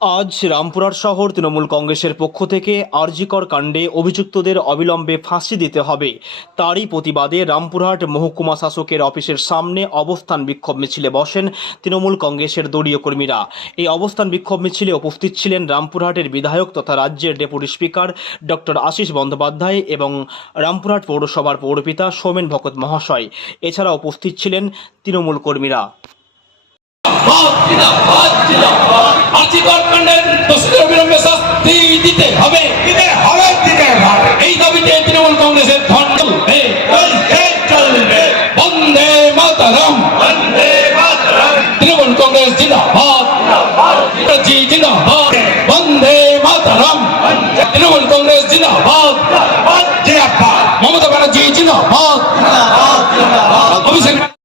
আজ রামপুরহাট শহর তৃণমূল কংগ্রেসের পক্ষ থেকে আরজিকর কাণ্ডে অভিযুক্তদের অবিলম্বে ফাঁসি দিতে হবে। তারই প্রতিবাদে রামপুরহাট মহকুমা শাসকের অফিসের সামনে অবস্থান বিক্ষোভ মিছিলে বসেন তৃণমূল কংগ্রেসের দলীয় কর্মীরা। এই অবস্থান বিক্ষোভ মিছিলে উপস্থিত ছিলেন রামপুরহাটের বিধায়ক তথা রাজ্যের deputy speaker doctor Ashis Bandyopadhyay এবং রামপুরহাট পৌরসভার পৌরপিতা সোমেন ভকত মহাশয়। এছাড়া উপস্থিত ছিলেন তৃণমূল কর্মীরা। আর্থিকর কাণ্ডের দোষীদের অবিলম্বে শাস্তি দিতে হবে। দিতে হবে দিতে হবে। এই দাবিতে তৃণমূল কংগ্রেসের ধর্ম চলবে। চলবে। বন্দে মাতারাম। বন্দে মাতরম। তৃণমূল কংগ্রেস জিন্দাবাদ। জিন্দাবাদ। বন্দে মাতারাম। তৃণমূল কংগ্রেস জিন্দাবাদ। জিন্দাবাদ। মমতা ব্যানার্জি জিন্দাবাদ। অভিষেক